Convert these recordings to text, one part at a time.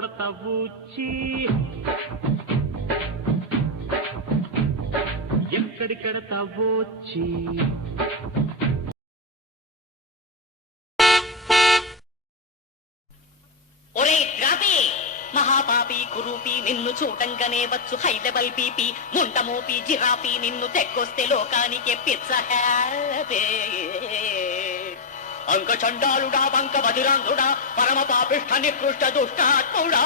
ఉడతావు ఎక్కడికెడతావు ఒరే ద్రాపి మహాపాపి కురూపి నిన్ను చూడంగానే వచ్చు హై లెవెల్ బీపీ ముండమోపి జిరాపి నిన్ను తెక్కొస్తే లోకానికి పిచ్చ అంక చండాలుడా బంక బదిరాంధుడా పరమ పాపిష్ఠ నికృష్ట దుష్టాత్ముడా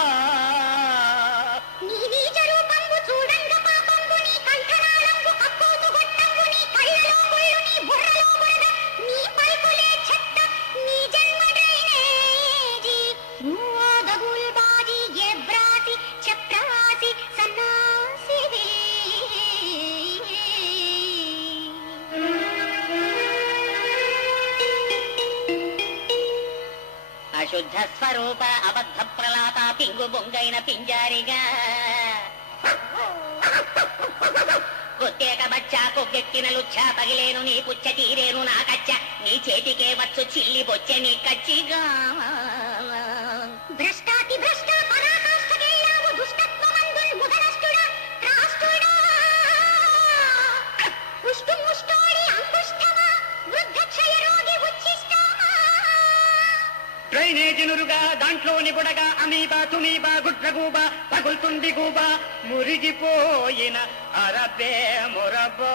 శుద్ధ స్వరూప అబద్ధ ప్రలాత పింగు బొంగైన పింజారిగా కొత్తేక బచ్చా కొగ్గెక్కిన లుచ్చా పగిలేను నీ పుచ్చ తీరేను నా కచ్చ నీ చేతికే వచ్చు చిల్లి బొచ్చ నీ కచ్చిగా భ్రష్టాతి భ్రష్ట పరాకాష్ఠకెళ్ళావు దుష్టత్వమందుల్ బుధనష్టుడా త్రాష్టుడా పుష్టు ముష్టోడి అంకుష్టమా వృద్ధ క్షయ రోగి ఉచ్చిష్టమా డ్రైనేజీ నురుగా దాంట్లోని బుడగా అమీబా తుమీబా గుడ్రగూబా పగులుతుంది గూబా మురిగిపోయిన అరబే మురబో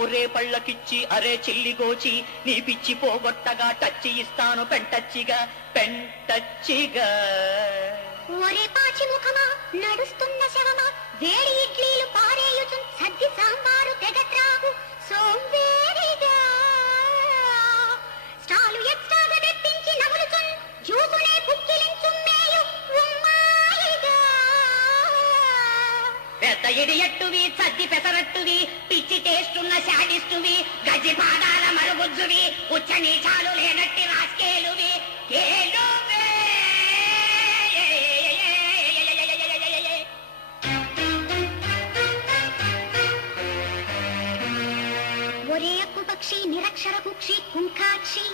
ఒరే పళ్ళకిచ్చి అరే చిల్లి గోచి నీ పిచ్చి పోగొట్టగా టచ్చి ఇస్తాను పెంటచ్చిగా పెంటచ్చిగా ఒరే పాచి ముఖమా నడుస్తున్న శవమా వేడి ఇడ్లీలు పారేయుచు సద్ది సాంబారు తెగత్రావు సోంబేరిగా స్టాలు ఎక్స్ట్రాగా తెప్పించి నములుచున్ జ్యూసునే పుక్కిలించు మేయు ఉమ్మాయిగా పెద్ద ఇడియట్టువి సద్ది పెసరట్టువి పిచ్చి టేస్టున్న శాడిస్టువి గజ్జి పాదాల మరుగుజ్జువి ఉచ్చ నీచాలు లేనట్టి రాస్కేలువి ఏదో పక్షి నిరక్షర కుక్షి కుంకాక్షి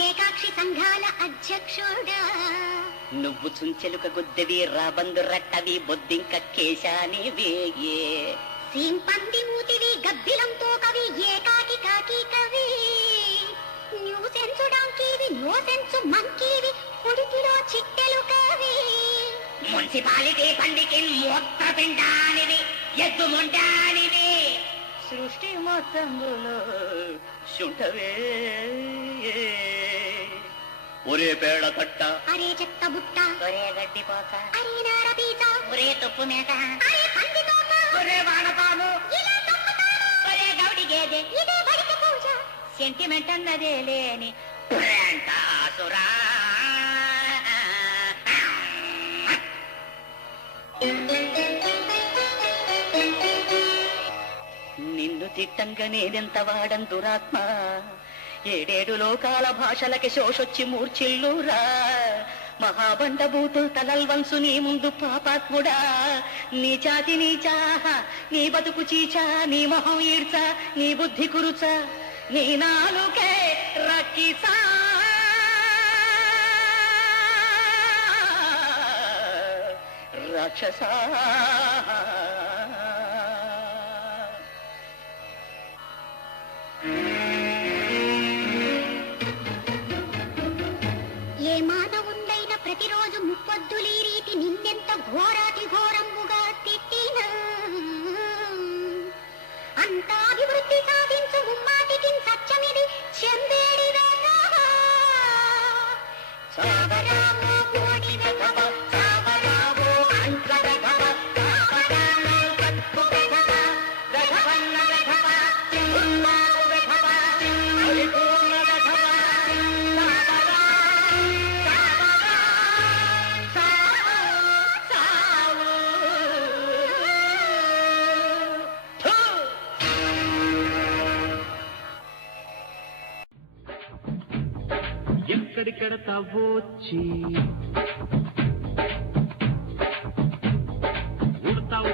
ఏకాక్షి సంఘాల అధ్యక్షుడా నువ్వు చుంచెలుక గుద్దవి రాబందు రట్టవి బొద్దింక కేశాని వేగే సింపంది మూతివి గబ్బిలంతో కవి ఏకాకి కాకి కవి న్యూ సెన్సు డాంకీవి నో సెన్సు మంకీవి కుడికిలో చిట్టెలు కవి మున్సిపాలిటీ పండికి మూత్ర పిండానివి ఎద్దు ముండానివి సృష్టి మొత్తంలో శుంఠవే ఒరే పేడ కట్ట అరే చెత్త బుట్ట ఒరే గడ్డి పోత అరే నార పీత ఒరే తుప్పు మేత అరే పంది తోక ఒరే వానపాము ఇలా తప్పుతాను ఒరే గౌడి గేదె ఇదే బడిక పూజ సెంటిమెంట్ అన్నదే లేని ప్రేంటాసురా నిన్ను తిట్టంగా నేనెంత వాడం దురాత్మ ఏడేడు లోకాల భాషలకి శోషొచ్చి మూర్చిల్లురా మహాబండ బూతులు తలల్వంసు నీ ముందు పాపాత్ముడా నీ చాతి నీచా నీ బతుకు చీచా నీ మొహం ఈడ్చా నీ బుద్ధి కురుచా నీ నాలుకే రక్కిసా రాక్షసా ఏ మానవుండైన ప్రతిరోజు ముప్పొద్దులీ రీతి నిన్నెంత ఘోరాతి ఘోరంబుగా తిట్టినా అంతా అభివృద్ధి సాధించు ముమ్మాటికి సత్యమిది చెందేడి సావరామో కోడి వెధవ సావరామో అంట్ల వెధవ సావరామో కత్పు వెధవ వెధవన్న వెధవ ఉన్నావు వెధవ పరిపూర్ణ వెధవ ఎక్కడికెడతావు ఉడతావు